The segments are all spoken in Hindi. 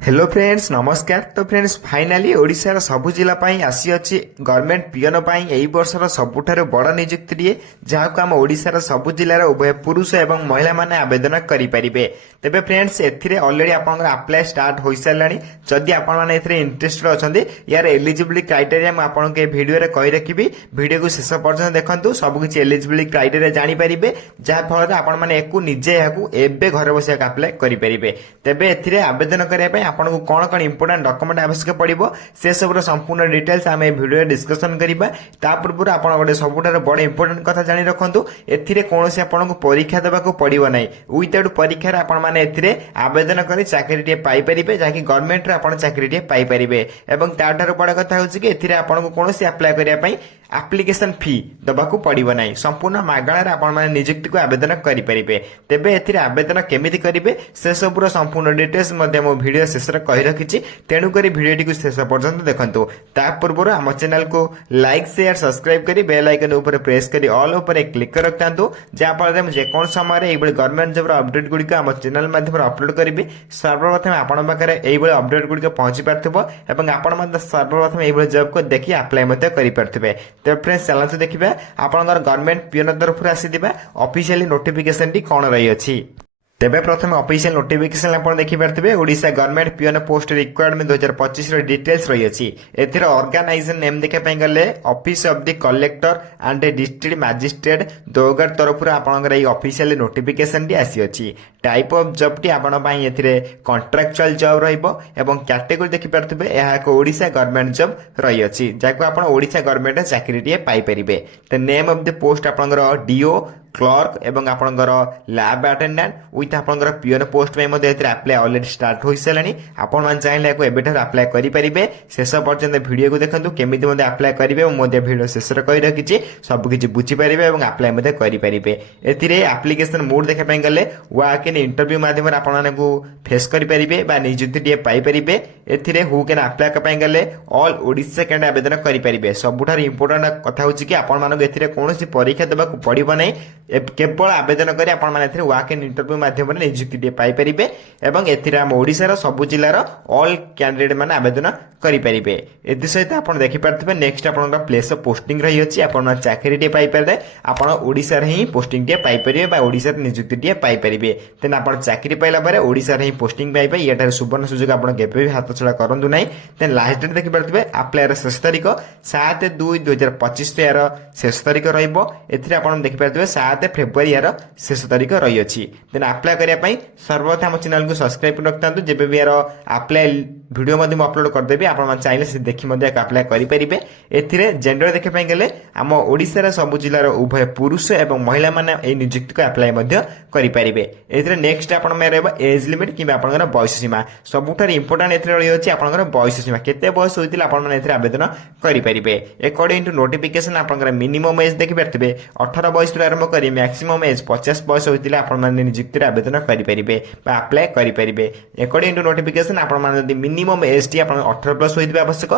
हेलो फ्रेंड्स नमस्कार। तो फ्रेंड्स फाइनाली ओडिशार सबु जिला पाई आसी अछि गवर्नमेंट पियन पाई एई वर्षर सबुठारु बड़ नियुक्ति जहां आम ओडिशार सबु जिलार उभय पुरुष एवं महिला माने आवेदन करि परिबे। तेबे फ्रेंड्स एथिरे ऑलरेडी आपनकर अप्लाई स्टार्ट होई सारलानी। जदि आपन माने एथिरे इंटरेस्टेड अछंती यार एलिजिबिलिटी क्राइटेरिया म आपन के वीडियो रे कहि रखिबी। वीडियो को शेष पर्यंत देखंतु सब किछि एलिजिबिलिटी क्राइटेरिया जानि परिबे जहा फल आपन माने एकु निजे याकू एबे घर बसिया अप्लाई करि परिबे। तेबे एथिरे आवेदन करिया पई आपन को कौन कौन इंपोर्टेंट डॉक्यूमेंट आवश्यक पड़िबो से सब संपूर्ण डिटेल्स आम वीडियो डिस्कशन करिबा। ता पूर्व आपन गोटे सबुठार बड़ इंपोर्टेंट कथा जानि रखंतु एथिरे कोनोसी आपन को परीक्षा देबा को पड़िबो नै। विदाउट परीक्षा रे आपन माने एथिरे आवेदन करि चाकरी टे पाई परिबे जाकि गवर्नमेंट रे आपन चाकरी टे पाई परिबे। एवं ताठार बड़ कथा होछि कि एथिरे आपन को कोनोसी अप्लाई करिया पई एप्लिकेशन फी दबाकू पड़िबो नै। संपूर्ण मागणार आपन माने नियुक्ति को आवेदन करि परिबे। तेबे एथिरे आवेदन केमिति करिवे से सबुर संपूर्ण डिटेल्स मध्ये मो वीडियो शेष रे कहि रखिछि। तेणु करी वीडियो को शेष पर्यंत देखंतु। ता पूर्व आम चैनल को लाइक शेयर सब्सक्राइब करी बेल आइकन ऊपर प्रेस करी ऑल ऊपर क्लिक कर रखतांतु जा फल जे कोन समय रे एबे गवर्नमेंट जॉब अपडेट गुडी आम चैनल माध्यम अपलोड करिबे। सर्वप्रथम आपन पाखरे एबे अपडेट गुडी पहुंची पारथिबो एवं आपन मध्ये सर्वप्रथम एबे जॉब को देखि अप्लाई मध्ये करि पारथिबे। तो फ्रेंड्स चलନ୍ତୁ देखिबा आपनकर गवर्नमेंट पियन तरफ आसीथिबा ऑफिशियली नोटिफिकेशन टी कोन रही अछि। तेबे प्रथम ऑफिशियल नोटिफिकेशन आपण देखि पारथिबे ओडिशा गवर्नमेंट पियन पोस्ट रिक्वायरमेंट 2025 रो डिटेल्स रही अछि। एथिर ऑर्गेनाइजेशन नेम देखा पय गले office of the collector and district magistrate दोगर तरफ आपनकर ए ऑफिशियल नोटिफिकेशन टी आसी अछि। टाइप ऑफ जॉब टी आपण पय एथिरे कॉन्ट्रैक्चुअल जॉब रहइबो एवं कैटेगरी देखि पारथिबे एहा को ओडिशा गवर्नमेंट जॉब रही अछि जाको आपण ओडिशा गवर्नमेंट चाकरी टी पाई परिबे। The name of the post आपनकर डीओ क्लर्क एवं आपनकर लैब अटेंडेंट विथ आपनकर पियन पोस्ट में मध्ये एथिरे अप्लाई ऑलरेडी स्टार्ट होई सलानी। आपण मान चाहिले को एबेठर अप्लाई करि परिबे। शेष पर्यंत वीडियो को देखंतु केमिति मध्ये अप्लाई करिवे मध्ये वीडियो शेष रे कहि रखिछि सब किछि बुझि परिबे एवं अप्लाई मध्ये करि परिबे। एथिरे एप्लीकेशन मोड देखा पय गले वॉक इन इंटरव्यू माध्यम रे आपण मानकु फेस करि परिबे बा नियुक्ति टे पाई परिबे। एथिरे हु कैन अप्लाई का पय गले ऑल ओडिशा कैन आवेदन करि परिबे। सबुठार इंपोर्टेंट कथा होछि कि आपण मानक एथिरे कोनोसी परीक्षा देबा को पड़िबो नै केवल आवेदन करी आपण माने एथिरे वॉक इन इंटरव्यू माध्यम रे नियुक्ति टे पाई परिबे एवं एथिरे हम ओडिसा रो सबु जिल्लार ऑल कैंडिडेट माने आवेदन करि परिबे। एथि सहित आपण देखि पारथिबे नेक्स्ट आपण प्लेस ऑफ पोस्टिंग रही अछि। आपण चाकरी टे पाई परले आपण ओडिसा रे ही पोस्टिंग टे पाई परिबे बा ओडिसा रे नियुक्ति टे पाई परिबे। तेन आपण चाकरी पाइला परे ओडिसा रे ही पोस्टिंग पाई पाई एटार सुवर्ण सुजोग आपण केबे भी हाथ छडा करंतु नै। तेन लास्ट डेट देखि पारथिबे अप्लाई रे शेष तारिख 7/2/2025 यार शेष तारिख रहइबो। एथिरे आपण देखि पारथिबे 7 फेब्रुआरी यार शेष तारिख रही अछि। देन अप्लाई करिया पई सर्वप्रथम चैनल को सब्सक्राइब रखतांतु जेबे भी यार अप्लाई वीडियो मध्ये म अपलोड कर देबी आपण मन चाहिले से देखि मध्ये अप्लाई करि परिबे। एथिरे जेंडर देखे पई गेले हम ओडिसा रा सब जिल्ला रो उभय पुरुष एवं महिला माने ए नियुक्ति को अप्लाई मध्ये करि परिबे। एथिरे नेक्स्ट आपण मे रहबा एज लिमिट कि आपनकर बयस सीमा सबुठार इंपोर्टेंट एथिरे रही अछि। आपनकर बयस सीमा केते बयस होइतिला आपण माने एथिरे आवेदन करि परिबे। अकॉर्डिंग टू नोटिफिकेशन आपनकर मिनिमम एज देखि परथिबे 18 बयस रो आरंभ करि मैक्सिमम एज 50 बयस होइतिला आपण माने नियुक्ति रे आवेदन करि परिबे बा अप्लाई करि परिबे। अकॉर्डिंग टू नोटिफिकेशन आपण माने यदि मिनिमम एज टी आपण 18 प्लस होइतिबा आवश्यक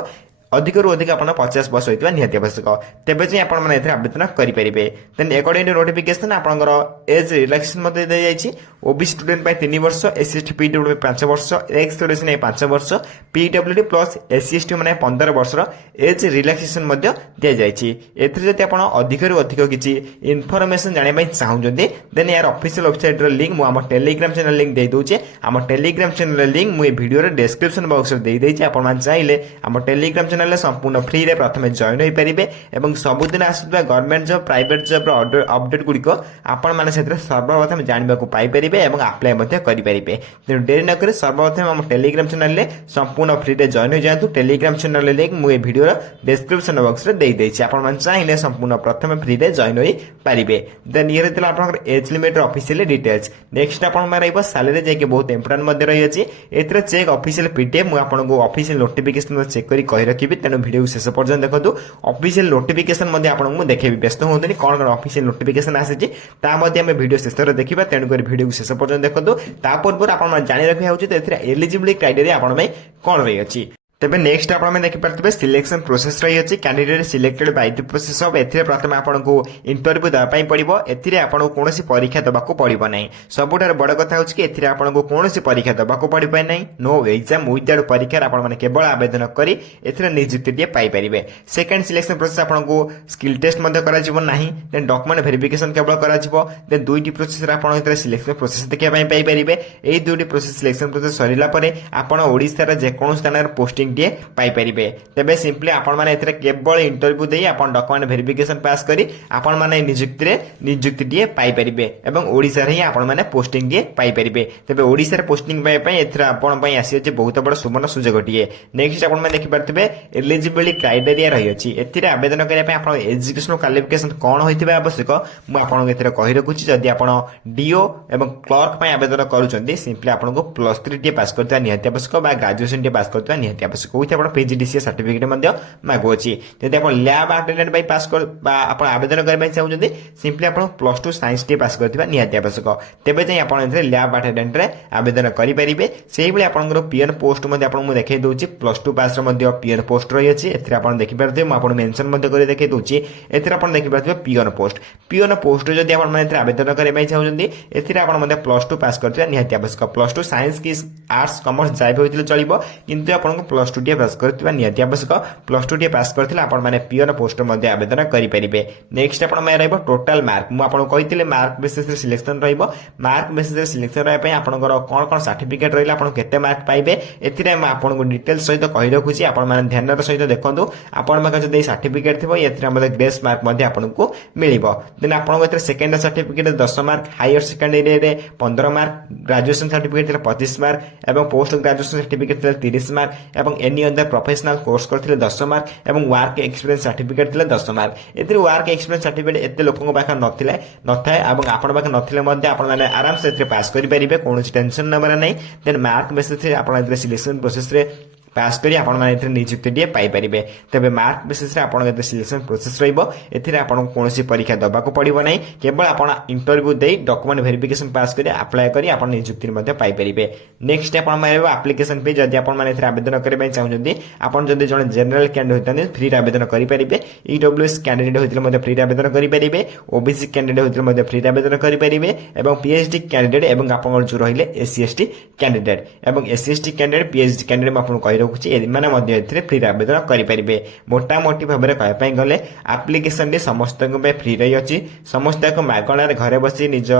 अधिक रु अधिक आपण 50 वर्ष होइतिबा निहाती आवश्यक तेबे जे आपण माने एथरे आवेदन करि परिबे। देन अकॉर्डिंग टू नोटिफिकेशन आपनकर एज रिलैक्सेशन मध्ये दे जायछि। ओबीसी स्टूडेंट पाई 3 वर्ष, एससी पीडब्ल्यू 5 वर्ष, एक्स स्टूडेंट 5 वर्ष, पीडब्ल्यूडी प्लस एससी एसटी माने 15 वर्ष एज रिलैक्सेशन मध्ये दे जायछि। एथरे जति आपण अधिक रु अधिक किछि इन्फॉर्मेशन जाने पई चाहुचंती देन यार ऑफिशियल वेबसाइट रो लिंक मु हम टेलीग्राम चैनल लिंक दे दोचे। हम टेलीग्राम चैनल लिंक मु वीडियो रे डिस्क्रिप्शन बॉक्स रे दे दैछि। आपण मान चाहिले हम टेलीग्राम चैनल संपूर्ण फ्री रे प्रथमे जॉइन होई परिबे एवं सबुदिन आसुबा गवर्नमेंट जॉब प्राइवेट जॉब रो अपडेट गुडी को आपण माने सेत्र सर्वप्रथम जानबा को पाई परिबे एवं अप्लाई मध्ये करि परिबे। तेनु देरी न करे सर्वप्रथम हम टेलीग्राम चैनल ले संपूर्ण फ्री रे जॉइन हो जांतु। टेलीग्राम चैनल लिंक मु ए वीडियो रो डिस्क्रिप्शन बॉक्स रे दे दैछि। आपण मान चाहिले संपूर्ण प्रथमे फ्री रे जॉइन होई परिबे। देन ये रहतला आपनकर एज लिमिट रो ऑफिशियल डिटेल्स। नेक्स्ट आपण मारइबो सैलरी जे के बहुत इंपोर्टेंट मध्ये रही अछि। एथरे चेक ऑफिशियल पीडीएफ मु आपण को ऑफिशियल नोटिफिकेशन चेक करी कहि रखिबि। तेनु वीडियो शेष पर्यंत देखंतु। ऑफिशियल नोटिफिकेशन मध्ये आपण को देखेबि व्यस्त होतनी कोन कोन ऑफिशियल नोटिफिकेशन आसीछि ता मध्ये हम वीडियो शेष रे देखिबा। तेनु करी वीडियो को शेष पर्यंत देखंतु। ता पूर्व आपण जानि रखि होउछि त एथिरे एलिजिबिलिटी क्राइटेरिया आपण में कोन रही अछि। तेबे नेक्स्ट आपण देखि पारतबे सिलेक्शन प्रोसेस रही अछि candidate selected by the process of एथिरे प्रथम आपनको इंटरव्यू दबा पई पड़िबो एथिरे आपनको कोनोसी परीक्षा दबाको पड़िबो नै सबुठार बड़ कथा होछि कि एथिरे आपनको कोनोसी परीक्षा दबाको पड़िबो नै नो एग्जाम विदाउट परीक्षा आपण माने केवल आवेदन करी एथिरे नियुक्ति टिए पाई परिबे सेकंड सिलेक्शन प्रोसेस आपनको स्किल टेस्ट मध्ये करा जिवो नाही देन डॉक्यूमेंट वेरिफिकेशन केवल करा जिवो देन दुईटी प्रोसेस रे आपण एथिरे सिलेक्शन प्रोसेस देखिया पई पाई परिबे एई दुईटी प्रोसेस सिलेक्शन प्रोसेस सरिला परे आपण ओडिसा रे जे कोन स्थान रे पोस्टिंग पाई परिबे तेबे सिंपली आपण माने एथिरे केवल इंटरव्यू देई आपण डॉक्यूमेंट वेरिफिकेशन पास करी आपण माने नियुक्ति टिए पाई परिबे एवं ओडिसा रे आपण माने पोस्टिंग टिए पाई परिबे तेबे ओडिसा रे पोस्टिंग पाई पई एथिरे आपण पई आसी अछि बहुत बड़ सुवर्ण सुजोग टिए नेक्स्ट आपण माने देखि परतबे एलिजिबिलिटी क्राइटेरिया रही अछि एथिरे आवेदन करिया पई आपण एजुकेशनल क्वालिफिकेशन कोन होइथिबे आवश्यक मु आपण एथिरे कहि रखुछि जदि आपण डीओ एवं क्लर्क पई आवेदन करूछन्ती सिंपली आपण को +3 टिए पास करता निहाती आवश्यक बा ग्रेजुएशन टिए पास करता निहाती आवश्यक कोइथे आपण पीजीडीसीए सर्टिफिकेट मध्ये मागो अछि जदि आपण लैब अटेंडेंट बाय पास कर बा आपण आवेदन करबा चाहउछन्ती सिंपली आपण +2 साइंस टे पास करथिबा निहाती आवश्यक तेबे जे आपण एथे लैब अटेंडेंट रे आवेदन करि परिबे सेहि बळे आपनकर पीएन पोस्ट मध्ये आपण मु देखाइ दोछि +2 पास रे मध्ये पीएन पोस्ट रहि अछि एथिरे आपण देखि परथे मु आपण मेंशन मध्ये करि देखाइ दोछि एथिरे आपण देखि परथे पीएन पोस्ट जदि आपण माने एथिरे आवेदन करबा चाहउछन्ती एथिरे आपण मध्ये +2 पास करथिबा निहाती आवश्यक +2 साइंस की आर्ट्स कॉमर्स जाय होइतिले चलिबो किंतु आपण को +2 टे पास करथिबा निहाती आवश्यक +2 टे पास करथिले आपण माने पीएन पोस्ट मध्ये आवेदन करि परिबे नेक्स्ट आपण माने रहबो टोटल मार्क मु आपण कहितिले मार्क बेसिस रे सिलेक्शन रहबो मार्क बेसिस रे सिलेक्शन रहै पय आपनकर कोन कोन सर्टिफिकेट रहिला आपण केते मार्क पाइबे एथिरे हम आपण को डिटेल्स सहित कहि रखुची आपण माने ध्यान र सहित देखंतु आपण माके जदि सर्टिफिकेट थिबो एथिरे मध्ये ग्रेस मार्क मध्ये आपण को मिलिबो देन आपण को एथिरे second certificate 10 mark higher secondary रे 15 मार्क ग्रेजुएशन सर्टिफिकेट रे 25 मार्क एवं पोस्ट ग्रेजुएशन सर्टिफिकेट रे 30 मार्क एवं एनी अदर प्रोफेशनल कोर्स करथिले 10 मार्क एवं वर्क एक्सपीरियंस सर्टिफिकेट थिले 10 मार्क एथिरे वर्क एक्सपीरियंस सर्टिफिकेट एते लोकन पाखा नथाय एवं आपण पाखा नथिले मध्ये आपण माने आराम से एथिरे पास करि परिबे कोनोसी टेंशन नबर नै देन मार्क बेसिस रे आपण एथिरे सिलेक्शन प्रोसेस रे पास करी आपण माने एथिरे नियुक्ति टिए पाई परिबे तबे मार्क बेसिस रे आपण एथिरे सिलेक्शन प्रोसेस रहइबो एथिरे आपण कोनोसी परीक्षा दबाको पड़िबो नै केवल आपण इंटरव्यू देई डॉक्यूमेंट वेरिफिकेशन पास करी अप्लाई करी आपण नियुक्ति मध्ये पाई परिबे नेक्स्ट आपण माने एप्लीकेशन पे जदि आपण माने एथिरे आवेदन करबा चाहउछन्ती आपण जदि जने जनरल कैंडिडेट होतनी फ्री आवेदन करि परिबे ईडब्ल्यूएस कैंडिडेट होतिले मध्ये फ्री आवेदन करि परिबे ओबीसी कैंडिडेट होतिले मध्ये फ्री आवेदन करि परिबे एवं पीएचडी कैंडिडेट एवं आपण जो रहिले एससी एसटी कैंडिडेट एवं SC ST candidate PhD candidate आपण कहि रखुची माने मध्ये एथिरे फ्री आवेदन करि परिबे मोटा मोटी भाबरे कहै पई गले एप्लीकेशन दे समस्त पे फ्री रही अछि समस्त को मागणा रे घरे बसी निज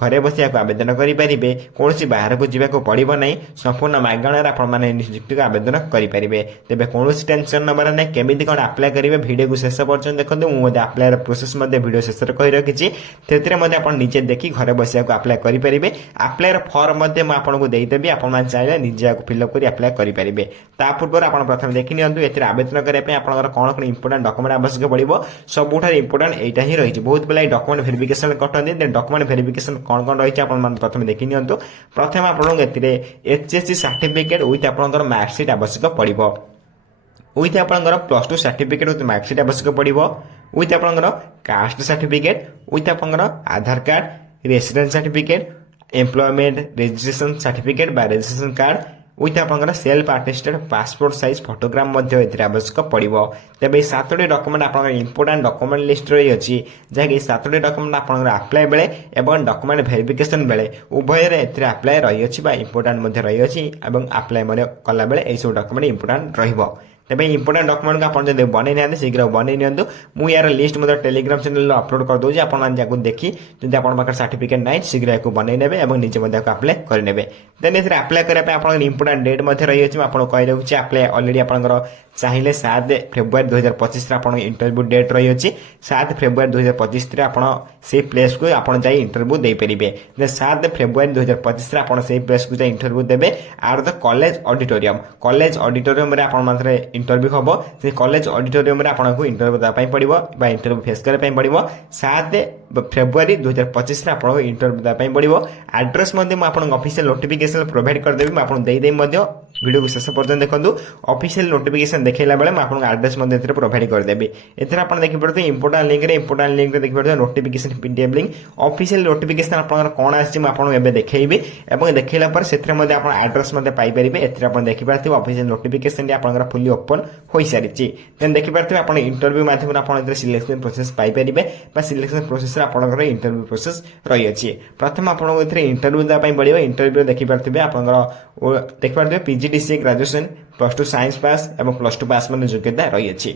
घरे बसी आवेदन करि परिबे कोनोसी बाहर को जीवा को पड़िबो नै संपूर्ण मागणा रे आपण माने नियुक्ति को आवेदन करि परिबे तेबे कोनोसी टेंशन नबर नै केमिति कोन अप्लाई करिवे वीडियो को शेष पर्यंत देखंतु मु मध्ये अप्लाई रे प्रोसेस मध्ये वीडियो शेष रे कहि रखिछि तेतिरे मध्ये आपण नीचे देखि घरे बसिया को अप्लाई करि परिबे अप्लाई रे फॉर्म मध्ये म आपण को देई देबी आपण मान चाहिले निजे को फिल अप करि अप्लाई करि परिबे ता पूर्व आपण प्रथम देखि नियंतु एथिरे आवेदन करिया पे आपनकर कोन कोन इंपोर्टेंट डॉक्यूमेंट आवश्यक पड़िबो सबुठार इंपोर्टेंट एटा ही रहिछि बहुत बेला डॉक्यूमेंट वेरिफिकेशन कटन दे डॉक्यूमेंट वेरिफिकेशन कोन कोन रहिछि आपण मान प्रथम देखि नियंतु प्रथम आपण एथिरे एचएससी सर्टिफिकेट विथ आपनकर मार्कशीट आवश्यक पड़िबो विथ आपनकर +2 सर्टिफिकेट विथ मार्कशीट आवश्यक पड़िबो विथ आपनकर कास्ट सर्टिफिकेट विथ आपनकर Aadhaar card residence certificate employment registration certificate बा रजिस्ट्रेशन कार्ड विथ आपनकर self attested passport size photograph मध्ये एथिरे आवश्यक पड़िबो तबे 7टी डॉक्यूमेंट आपनकर इंपोर्टेंट डॉक्यूमेंट लिस्ट रही अछि जाके 7टी डॉक्यूमेंट आपनकर अप्लाई बेले एवं डॉक्यूमेंट वेरिफिकेशन बेले उभय रे एथिरे अप्लाई रही अछि बा इंपोर्टेंट मध्ये रही अछि एवं अप्लाई मध्ये कला बेले एई सब डॉक्यूमेंट इंपोर्टेंट रहिबो तबे इंपोर्टेंट डॉक्यूमेंट का आपण जदि बनै नै शीघ्र बनै नियंतु मु यार लिस्ट मध्ये टेलीग्राम चैनल अपलोड कर दोजी आपण मान जाको देखि जदि आपण पाकर सर्टिफिकेट नै शीघ्र याको बनै नेबे एवं निजे मध्ये अप्लाई कर नेबे देन एथिरे अप्लाई करे पे आपण इंपोर्टेंट डेट मध्ये रही अछि आपण कहि रहउ छी अप्लाई ऑलरेडी आपनकर चाहिए 7 फेब्रुआरी 2025 रे आपण इंटरव्यू डेट रही अछि 7 फेब्रुआरी 2025 रे आपण से प्लेस को आपण जाई इंटरव्यू दे परिबे 7 फेब्रुआरी 2025 रे आपण से प्लेस को जाई इंटरव्यू देबे आर द कॉलेज ऑडिटोरियम रे आपण मात्रे इंटरव्यू हबो से कॉलेज ऑडिटोरियम रे आपण को इंटरव्यू दा पई पड़िबो बा इंटरव्यू फेस करे पई पड़िबो 7 फेब्रुआरी 2025 रे आपण इंटरव्यू दा पई पड़िबो एड्रेस मध्ये म आपण ऑफिशियल नोटिफिकेशन प्रोवाइड कर देबी म आपण देई देई मध्ये वीडियो को शेष पर्यटन देखो ऑफिशियल नोटिफिकेशन देखला बेले मैं आपको एड्रेस प्रोवाइड करदेवी एथर आप देखिए इंपोर्टां लिंक देखिए notification PDF link official notification आपन कोन आछि मैं आपन एबे देखैबी एवं देखैला पर सेथरे मध्ये आपन एड्रेस मध्ये पाई परिबे एथरे आपन देखि पारथिबे ऑफिशियल नोटिफिकेशन आपन फुली ओपन होई सारिछि देन देखि पारथिबे आपन इंटरव्यू माध्यम आपन एथरे सिलेक्शन प्रोसेस पाई परिबे बा सिलेक्शन प्रोसेस रे आपन इंटरव्यू प्रोसेस रही अछि प्रथम आपन एथरे इंटरव्यू दा पई पड़िबो इंटरव्यू देखि पारथिबे आपन देखि पारथिबे पीजीडीसीए ग्रेजुएशन +2 साइंस पास एवं +2 पास माने योग्यता रही अछि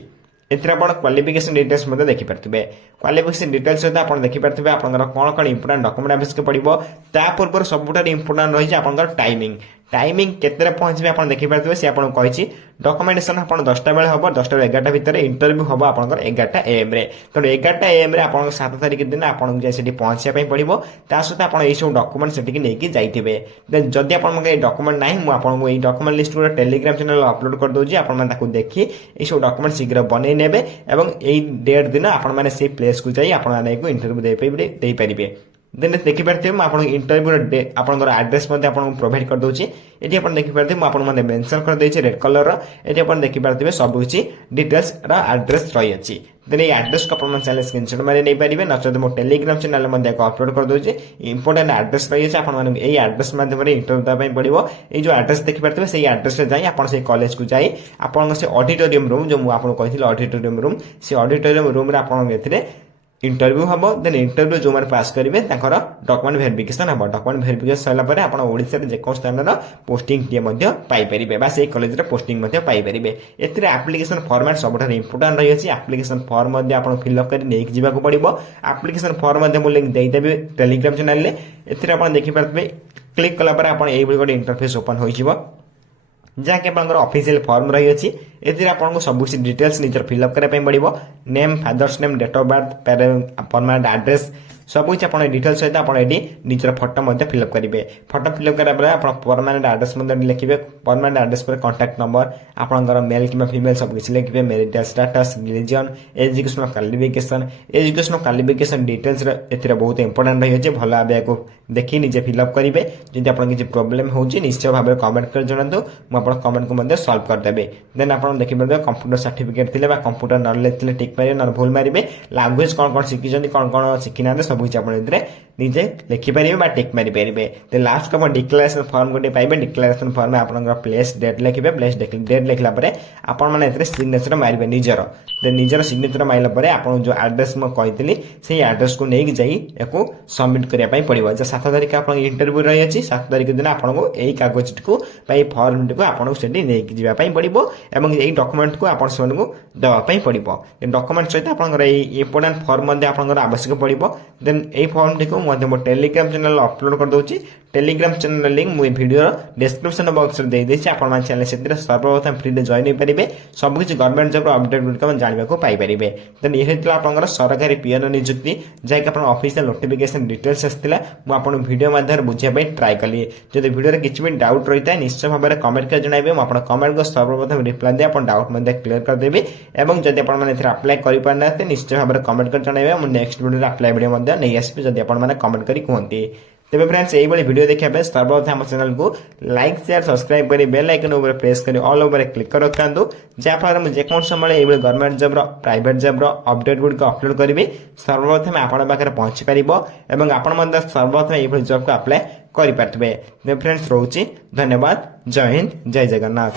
एथरे आपण क्वालिफिकेशन डिटेल्स मध्ये देखि पारथिबे क्वालिफिकेशन डिटेल्स सहित आपण देखि पारथिबे आपनकर कोन इंपोर्टेंट डॉक्यूमेंट आवश्यक पड़िबो ता पूर्व सबुठार इंपोर्टेंट रही छै आपनकर टाइमिंग केतरे पहुंचबे आपण देखि पारथिबे से आपण कहिछि डॉक्यूमेंटेशन आपण 10टा बेले हबो 10टा 11टा भितर इंटरव्यू हबो आपनकर 11टा एएम रे तो 11टा एएम रे आपण 7 तारिख दिन आपण जे सेठी पहुंचिया पई पड़िबो ता सहित आपण एई सब डॉक्यूमेंट सेठी कि नेकी जाइथिबे देन जदी आपण मगे डॉक्यूमेंट नाही मु आपण को एई डॉक्यूमेंट लिस्ट को टेलीग्राम चैनल अपलोड कर दोजी आपण माने ताकू देखि एई सब डॉक्यूमेंट शीघ्र बनै नेबे एवं एई डेट दिन आपण माने से प्लेस को जाई आपण माने को इंटरव्यू देई परिबे देन देखि पारथिबे म आपन इंटरव्यू डे आपनकर एड्रेस मध्ये आपन प्रोवाइड कर दोछि एठी आपन देखि पारथिबे म आपन माने मेंशन कर दैछि रेड कलर रो एठी आपन देखि पारथिबे सब किछि डिटेल्स रा एड्रेस रही अछि देन ए एड्रेस को आपन चैनल स्क्रीनशॉट मारि नै परिबे नचते मो टेलीग्राम चैनल मध्ये को अपलोड कर दोछि इंपोर्टेंट एड्रेस रही अछि आपन माने एई एड्रेस माध्यम रे इंटरव्यू दा पई पड़िबो ए जो एड्रेस देखि पारथिबे सेई एड्रेस रे जाई आपन से कॉलेज को जाई आपन से ऑडिटोरियम रूम जो मु आपन कहिथिल ऑडिटोरियम रूम से ऑडिटोरियम रूम रे आपन एथिरे इंटरव्यू हम देन इंटरव्यू जो माने पास करेंगे डॉक्यूमेंट वेरिफिकेशन हम डॉक्यूमेंट वेरिफिकेशन सरला पर आपण ओडिसा रे जेको स्थान रो पोस्टिंग टिए मध्ये पाई परिबे बा से कॉलेज रे पोस्टिंग मध्ये पाई परिबे एथिरे एप्लीकेशन फॉर्मेट सबठार इंपोर्टेंट रही अछि एप्लीकेशन फॉर्म मध्ये आपण फिल अप करी नेक जिबा को पड़िबो एप्लीकेशन फॉर्म मध्ये मु लिंक देई देबे टेलीग्राम चैनल ले एथिरे आपण देखि पारबे क्लिक कला पर आपण एई गोटे इंटरफेस ओपन होई जिवो जहाँकि आपंकर ऑफिशियल फॉर्म रही अछि एथिरे आपनको सब कुछ डिटेल्स निजर फिलअप करे पई पड़िबो name father's name date of birth permanent address सब कुछ आपन डिटेल्स सहित आपन एडी निजर फोटो मध्ये फिलअप करिवे फोटो फिलअप करा परे आपन परमानेंट एड्रेस मध्ये लिखिबे परमानेंट एड्रेस पर कांटेक्ट नंबर आपनकर मेल किबा फीमेल सब कुछ लिखिबे marital status religion educational qualification details रे एथिरे बहुत इंपोर्टेंट रही अछि भला आबे को देखि निजे फिलअप करिवे जदि आपन किछि प्रॉब्लम होउछि निश्चय भाबे कमेंट कर जणातु म आपन कमेंट को मध्ये सॉल्व कर देबे देन आपन देखिबे कंप्यूटर सर्टिफिकेट थिले बा कंप्यूटर नॉलेज थिले टिक मारिबे न भूल मारिबे लैंग्वेज कोन सिखि जंदी कोन सिखिना सब कुछ आपन इधरे निजे लिखि परिबे बा टिक मारि परिबे ते लास्ट को डिक्लेरेशन फॉर्म गोटे पाइबे डिक्लेरेशन फॉर्म में आपन प्लेस डेट लिखिबे प्लेस डेट लिखला परे आपन माने इधरे सिग्नेचर मारिबे निजर सिग्नेचर माइला परे आपन जो एड्रेस म कहितली सेही एड्रेस को नेक जाई एको सबमिट करिया पई पड़िबो जे 7 तारिख आपन इंटरव्यू रही अछि 7 तारिख दिन आपन को एई कागज को पई फॉर्म को आपन सेठी नेक जिबा पई पड़िबो एवं एई डॉक्यूमेंट को आपन सन को दवा पई पड़िबो डॉक्यूमेंट सहित आपन एई इंपोर्टेंट फॉर्म मध्ये आपन आवश्यक पड़िबो देन एई फॉर्म को मध्ये मो टेलीग्राम चैनल अपलोड कर दोछि टेलीग्राम चैनल लिंक मु वीडियो डिस्क्रिप्शन बॉक्स रे दे देछि आपन मान चैनल सेतिर सर्वप्रथम फ्री रे जॉइन हो परिबे सब कुछ गवर्नमेंट जॉब अपडेट गुड जानबा को पाई परिबे देन ये हेतु आपनकर सरकारी पीएन नियुक्ति जाय कि आपन ऑफिशियल नोटिफिकेशन डिटेल्स आस्तिला मु आपन वीडियो माध्यम बुझिया पई ट्राई कली जदि वीडियो रे किछि भी डाउट रहिता निश्चय भाबे कमेंट कर जणाइबे मु आपन कमेंट को सर्वप्रथम रिप्लाई दे आपन डाउट मध्ये क्लियर कर देबे एवं जदि आपन माने एथरा अप्लाई करि पारनाते निश्चय भाबे कमेंट कर जणाइबे मु नेक्स्ट वीडियो रे अप्लाई वीडियो मध्ये नै आसीबे जदि आपन माने कमेंट करी कहंती तेबे फ्रेंड्स एई बडी वीडियो देखिया पे सर्वप्रथम हम चैनल को लाइक शेयर सब्सक्राइब करी बेल आइकन ऊपर प्रेस करी ऑल ऊपर क्लिक कर रखंतु जा फल हम जे कोन समय एई बडी गवर्नमेंट जॉब रो प्राइवेट जॉब रो अपडेट गुड को अपलोड करिवे सर्वप्रथम आपन पाखरे पहुंची परिबो एवं आपन मंद सर्वप्रथम एई बडी जॉब को अप्लाई करि पारतबे फ्रेंड्स रहउची धन्यवाद जय हिंद जय जगन्नाथ।